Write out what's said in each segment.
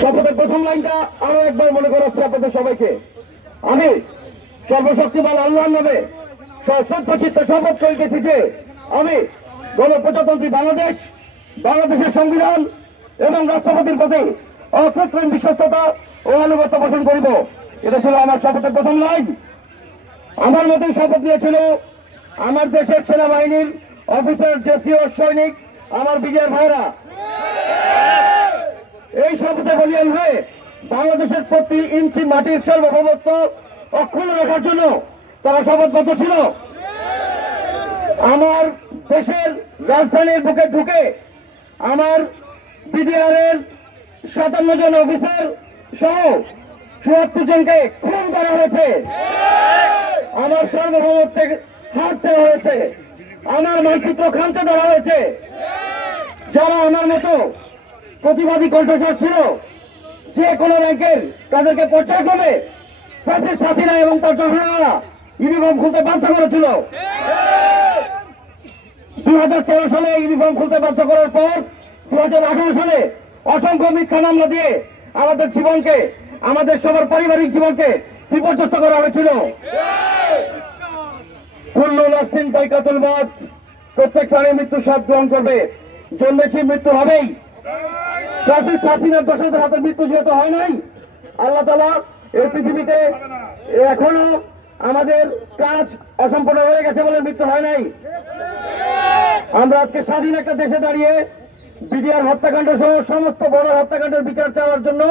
শপথের প্রথম লাইনটা আরও একবার মনে করাচ্ছি আপনাদের সবাইকে। আমি সর্বশক্তিমান আল্লাহর নামে সশ্রদ্ধ চিত্তে শপথ করিতেছি যে আমি গণপ্রজাতন্ত্রী বাংলাদেশ, বাংলাদেশের সংবিধান এবং রাষ্ট্রপতির প্রতি অকৃত্রিম বিশ্বস্ততা ও আনুগত্য পোষণ করিব। এটা ছিল আমার শপথের প্রথম লাইন। আমার মতোই শপথ নিয়েছিল আমার দেশের সেনাবাহিনীর অফিসার জেসিও সৈনিক, আমার বিজয় ভাইরা। এই হয়ে বাংলাদেশের প্রতি ইঞ্চি মাটির সার্বভৌমত্ব অক্ষুণ্ণ রাখার জন্য তারা শপথবদ্ধ ছিল। আমার দেশের রাজধানীর বুকে ঢুকে আমার বিডিআর এর সাতান্ন জন অফিসার সহ চুয়াত্তর জনকে খুন করা হয়েছে। আমার সার্বভৌমত্বে হাত দেওয়া হয়েছে। আমার মানচিত্র খামচে ধরা হয়েছে। যারা আমার মতো প্রতিবাদী কণ্ঠস্বর ছিল যে কোনো র্যাঙ্কের তাদেরকে পর্যায়ক্রমে ফ্যাসিস্ট হাসিনা এবং তার জনগণরা ইউনিফর্ম খুলতে বাধ্য করেছিল। দুই হাজার তেরো সালে ইউনিফর্ম খুলতে বাধ্য করার পর দু হাজার আঠারো সালে অসংখ্য মিথ্যা মামলা দিয়ে আমাদের জীবনকে, আমাদের সবার পারিবারিক জীবনকে বিপর্যস্ত করা হয়েছিল। কুল্লু নাসিন কাতুল মত প্রত্যেক প্রাণী মৃত্যু স্বাদ গ্রহণ করবে। জন্মেছি মৃত্যু হবেই। ফ্রান্সিস হাসিনার দোষীদের হাতে মৃত্যু যেহেতু হয় নাই, আল্লাহ তালা এই পৃথিবীতে এখনও আমাদের কাজ অসম্পূর্ণ হয়ে গেছে বলে মৃত্যু হয় নাই। আমরা আজকে স্বাধীন একটা দেশে দাঁড়িয়ে বিডিআর হত্যাকাণ্ড সহ সমস্ত বড় হত্যাকাণ্ডের বিচার চাওয়ার জন্য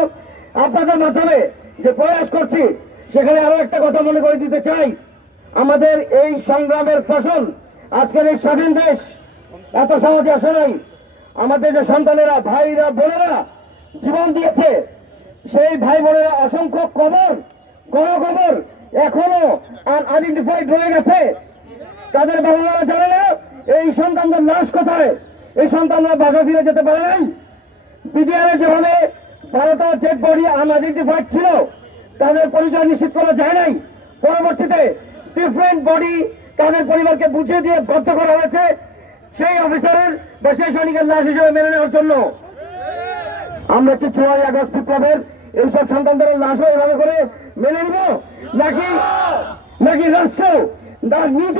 আপনাদের মাধ্যমে যে প্রয়াস করছি, সেখানে আরও একটা কথা মনে করে দিতে চাই। আমাদের এই সংগ্রামের ফসল আজকের এই স্বাধীন দেশ এত সহজে আসে নাই। আমাদের যে সন্তানেরা, ভাইরা, বোনেরা জীবন দিয়েছে, সেই ভাই বোনেরা অসংখ্য কবর, গণকবর এখনও আনআইডেন্টিফাইড রয়ে গেছে। তাদের বাবা মারা জানে না, এই সন্তানদের লাশ কোথায়? এই সন্তানরা বাসা ফিরে যেতে পারে নাই। বিডিআরে যেভাবে বারোটা ডেড বডি আনআইডেন্টিফাইড ছিল, তাদের পরিচয় নিশ্চিত করা যায় নাই। পরবর্তীতে ডিফারেন্ট বডি তাদের পরিবারকে বুঝিয়ে দিয়ে বাধ্য করা হয়েছে। সেই অফিসারের বা সেই সৈনিকের লাশ হিসেবে মেনে নেওয়ার জন্য আমরা কি ছয় আগস্ট বিপ্লবের এইসব সন্তানদের লাশও এভাবে করে মেনে নিব? নাকি নাকি রাষ্ট্র তার নিজ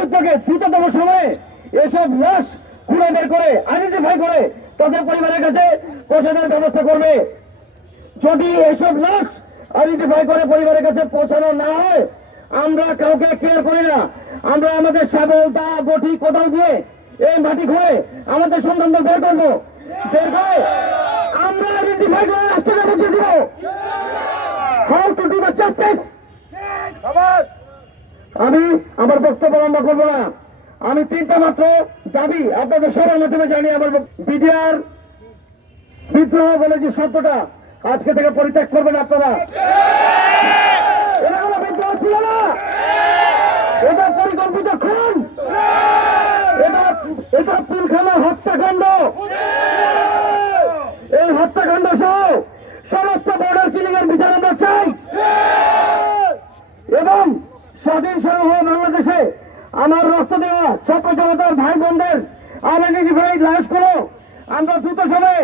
দ্রুততম সময়ে এসব লাশ খুঁড়ে বের করে আইডেন্টিফাই করে তাদের পরিবারের কাছে পৌঁছানোর ব্যবস্থা করবে? যদি এসব লাশ আইডেন্টিফাই করে পরিবারের কাছে পৌঁছানো না হয়, আমরা কাউকে কেয়ার করি না। আমরা আমাদের শাবল দা, বটি, কোদাল দিয়ে এই মাটি খুঁড়ে আমাদের সন্তানদের বের করব। বের করে আমরা আইডেন্টিফাই করে রাষ্ট্রকে বুঝিয়ে দিব। How to do the justice আমি আমার বক্তব্য লম্বা করব না। আমি তিনটা মাত্র দাবি আপনাদের সবার মাধ্যমে জানি আমার বিডিআর বিদ্রোহ বলে যে শব্দটা আজকে থেকে পরিত্যাগ করবেন আপনারা এটা কোনো বিদ্রোহ ছিল না এটা পরিকল্পিত খুন এটা এটা পিলখানা হত্যাকাণ্ড এই হত্যাকাণ্ড সহ সমস্ত বর্ডার কিলিং এর বিচার আমরা চাই। এবং স্বাধীন সরহ বাংলাদেশে আমার রক্ত দেওয়া ছাত্র জনতার ভাই বোনদের আইডেন্টিফাইড করো আমরা দ্রুত সময়ে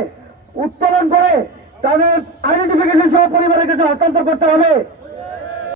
উত্তোলন করে তাদের আইডেন্টিফিকেশন সহ পরিবারের কাছে হস্তান্তর করতে হবে।